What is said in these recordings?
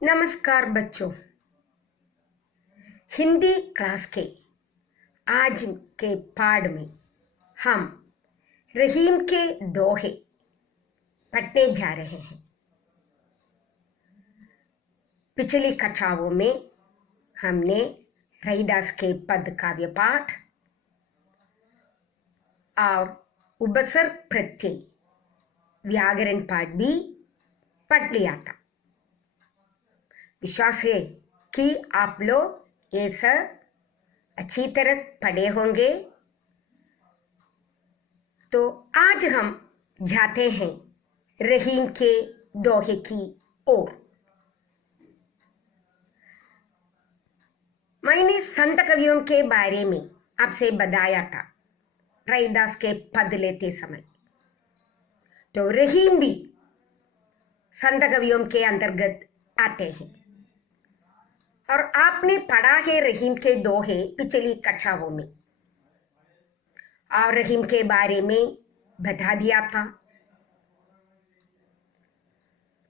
नमस्कार बच्चों। हिंदी क्लास के आज के पाठ में हम रहीम के दोहे पढ़ने जा रहे हैं। पिछली कक्षाओं में हमने रैदास के पद काव्य पाठ और उपसर्ग प्रत्यय व्याकरण पाठ भी पढ़ लिया था। विश्वास है कि आप लोग ये सब अच्छी तरह पढ़े होंगे। तो आज हम जाते हैं रहीम के दोहे की ओर। मैंने संत कवियों के बारे में आपसे बताया था रैदास के पद लेते समय। तो रहीम भी संत कवियों के अंतर्गत आते हैं और आपने पढ़ा है रहीम के दोहे पिछली कक्षाओं में और रहीम के बारे में बता दिया था।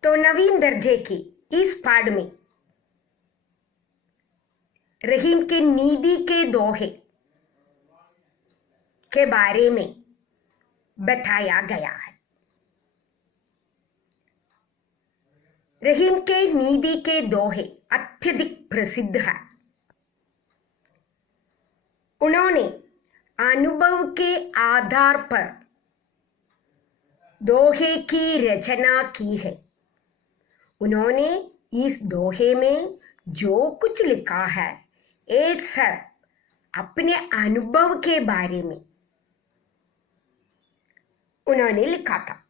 तो नवीन दर्जे की इस पाठ में रहीम के नीति के दोहे के बारे में बताया गया है। रहीम के नीति के दोहे अत्यधिक प्रसिद्ध है। उन्होंने अनुभव के आधार पर दोहे की रचना की है। उन्होंने इस दोहे में जो कुछ लिखा है ये सब अपने अनुभव के बारे में उन्होंने लिखा था।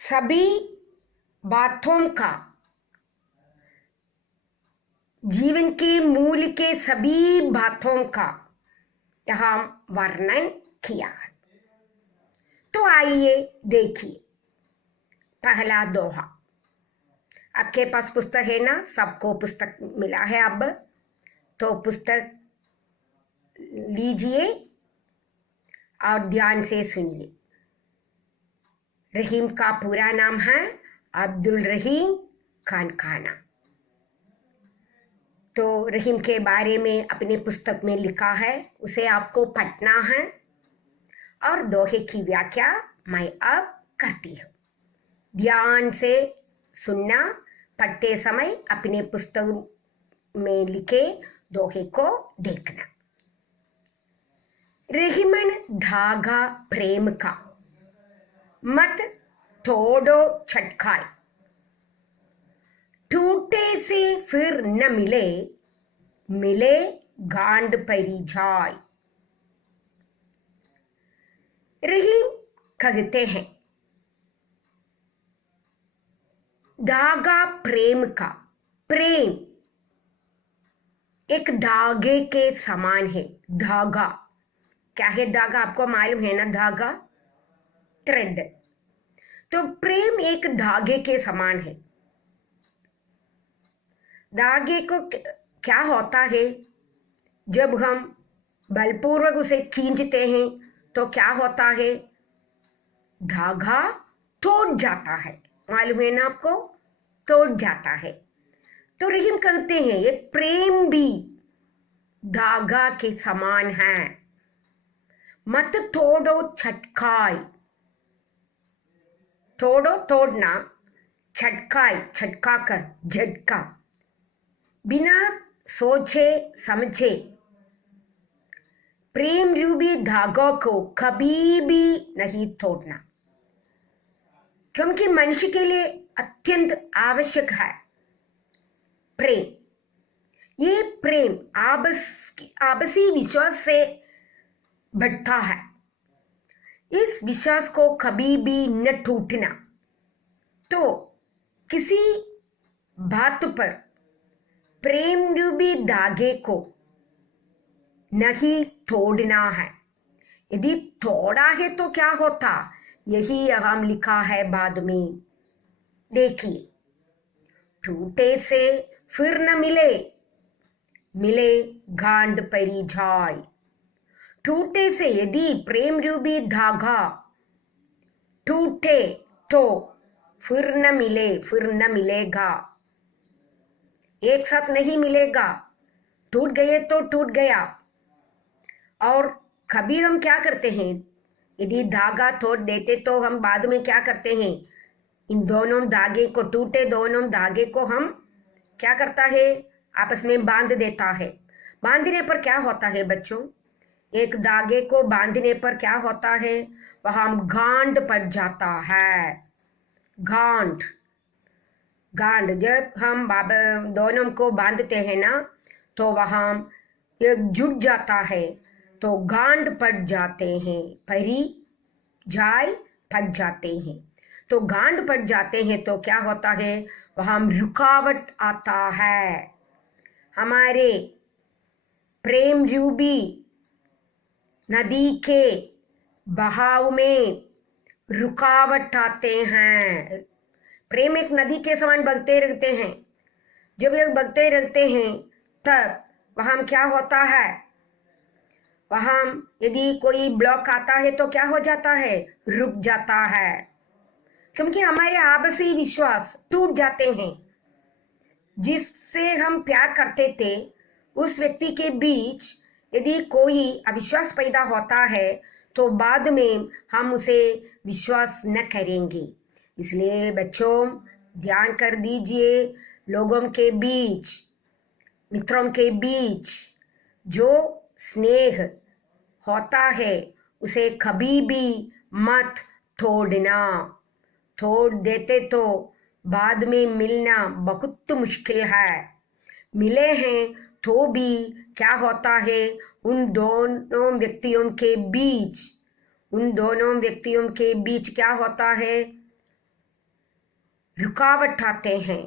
सभी बातों का जीवन के मूल के सभी बातों का यहाँ वर्णन किया है। तो आइए देखिए पहला दोहा। आपके पास पुस्तक है ना? सबको पुस्तक मिला है अब। तो पुस्तक लीजिए और ध्यान से सुनिए। रहीम का पूरा नाम है अब्दुल रहीम खान खाना। तो रहीम के बारे में अपनी पुस्तक में लिखा है, उसे आपको पढ़ना है और दोहे की व्याख्या मैं अब करती हूँ। ध्यान से सुनना, पढ़ते समय अपने पुस्तक में लिखे दोहे को देखना। रहीमन धागा प्रेम का मत तोड़ो छटकाए, टूटे से फिर न मिले, मिले गांड परी जाए। रहीम कहते हैं धागा प्रेम का। प्रेम एक धागे के समान है। धागा क्या है? धागा आपको मालूम है ना? धागा थ्रेड। तो प्रेम एक धागे के समान है। धागे को क्या होता है? जब हम बलपूर्वक उसे खींचते हैं तो क्या होता है? धागा टूट जाता है। मालूम है ना आपको? टूट जाता है। तो रहीम कहते हैं ये प्रेम भी धागा के समान है। मत तोड़ो छटकाए। तोड़ो तोड़ना, छटकाए छटका कर, झटका। बिना सोचे समझे प्रेम रूपी धागों को कभी भी नहीं तोड़ना, क्योंकि मनुष्य के लिए अत्यंत आवश्यक है प्रेम। ये प्रेम आपसी विश्वास से बढ़ता है। इस विश्वास को कभी भी न टूटना। तो किसी बात पर प्रेम रूपी धागे को नहीं तोड़ना है। यदि तोड़ा है तो क्या होता? यही यहाँ लिखा है बाद में। देखिए, टूटे से फिर न मिले, मिले गांड परी जाए। टूटे से यदि प्रेम रूपी धागा टूटे तो फिर न मिले, फिर न मिलेगा, एक साथ नहीं मिलेगा, टूट गए तो टूट गया। और कभी हम क्या करते हैं, यदि धागा तोड़ देते तो हम बाद में क्या करते हैं, इन दोनों धागे को, टूटे दोनों धागे को हम क्या करता है, आपस में बांध देता है। बांधने पर क्या होता है बच्चों, एक धागे को बांधने पर क्या होता है, वहां गांठ पड़ जाता है। गांठ, गांठ जब हम दोनों को बांधते हैं ना, तो वहां एक जुट जाता है, तो गांठ पड़ जाते हैं, परी जाय पड़ जाते हैं। तो गांठ पड़ जाते हैं तो क्या होता है, वहां रुकावट आता है, हमारे प्रेम रूपी नदी के बहाव में रुकावट आते हैं। प्रेम एक नदी के समान बगते रहते हैं, जब ये बगते रहते हैं तब वहां क्या होता है, वहां यदि कोई ब्लॉक आता है तो क्या हो जाता है, रुक जाता है, क्योंकि हमारे आपसी विश्वास टूट जाते हैं। जिससे हम प्यार करते थे उस व्यक्ति के बीच यदि कोई अविश्वास पैदा होता है तो बाद में हम उसे विश्वास न करेंगे। इसलिए बच्चों ध्यान कर दीजिए, लोगों के बीच, मित्रों के बीच जो स्नेह होता है उसे कभी भी मत तोड़ना। तोड़ देते तो बाद में मिलना बहुत मुश्किल है। मिले हैं तो भी क्या होता है, उन दोनों व्यक्तियों के बीच क्या होता है, रुकावट आते हैं।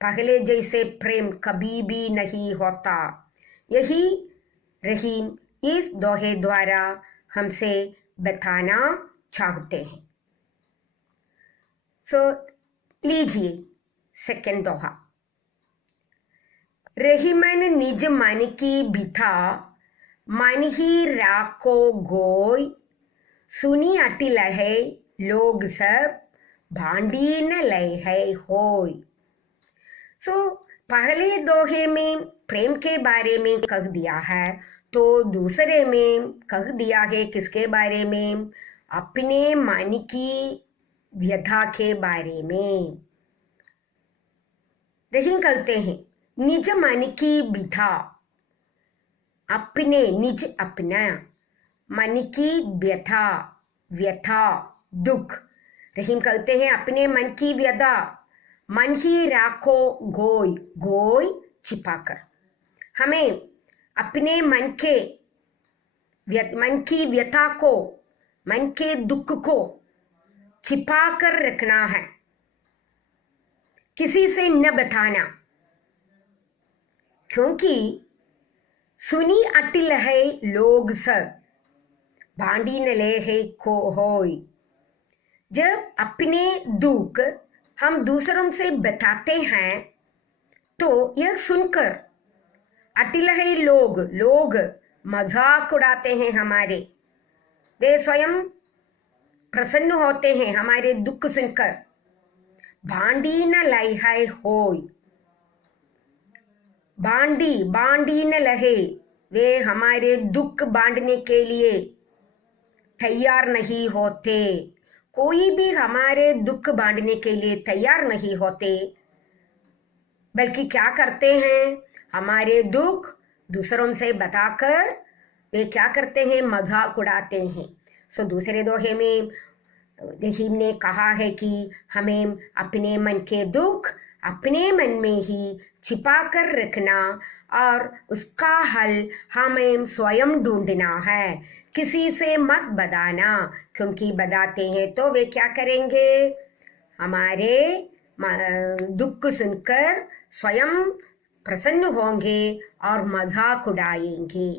पहले जैसे प्रेम कभी भी नहीं होता। यही रहीम इस दोहे द्वारा हमसे बताना चाहते हैं। सो लीजिए सेकंड दोहा। रहीमन निज मन की बिथा, मन ही राखो गोय, सुनी अटी लहे लोग सब, भांडी न लय है होय। सो पहले दोहे में प्रेम के बारे में कह दिया है, तो दूसरे में कह दिया है किसके बारे में, अपने मन की व्यथा के बारे में। रहीम कहते हैं निज मन की बिथा, अपने निज अपना, मन की व्यथा, व्यथा दुख। रहीम कहते हैं अपने मन की व्यथा, मन ही राखो गोय, गोय छिपाकर। हमें अपने मन की व्यथा को, मन के दुख को छिपाकर रखना है, किसी से न बताना, क्योंकि सुनी अटिल है लोग सब, भांडी न ले है को होय। जब अपने दुख हम दूसरों से बताते हैं तो यह सुनकर अटिल है लोग मजाक उड़ाते हैं हमारे, वे स्वयं प्रसन्न होते हैं हमारे दुख सुनकर। भांडी न लाई है होय, बांडी न लहे, वे हमारे दुख बांटने के लिए तैयार नहीं होते। कोई भी हमारे दुख बांटने के लिए तैयार नहीं होते, बल्कि क्या करते हैं, हमारे दुख दूसरों से बताकर वे क्या करते हैं, मजाक उड़ाते हैं। सो दूसरे दोहे में रहीम ने कहा है कि हमें अपने मन के दुख अपने मन में ही छिपा कर रखना और उसका हल हमें स्वयं ढूंढना है, किसी से मत बताना, क्योंकि बताते हैं तो वे क्या करेंगे, हमारे दुख सुनकर स्वयं प्रसन्न होंगे और मजाक उड़ाएंगे।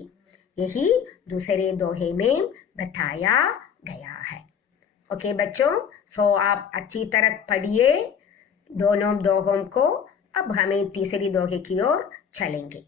यही दूसरे दोहे में बताया गया है। ओके बच्चों, सो आप अच्छी तरह पढ़िए दोनों दोहों को। अब हमें तीसरी दोहे की ओर चलेंगे।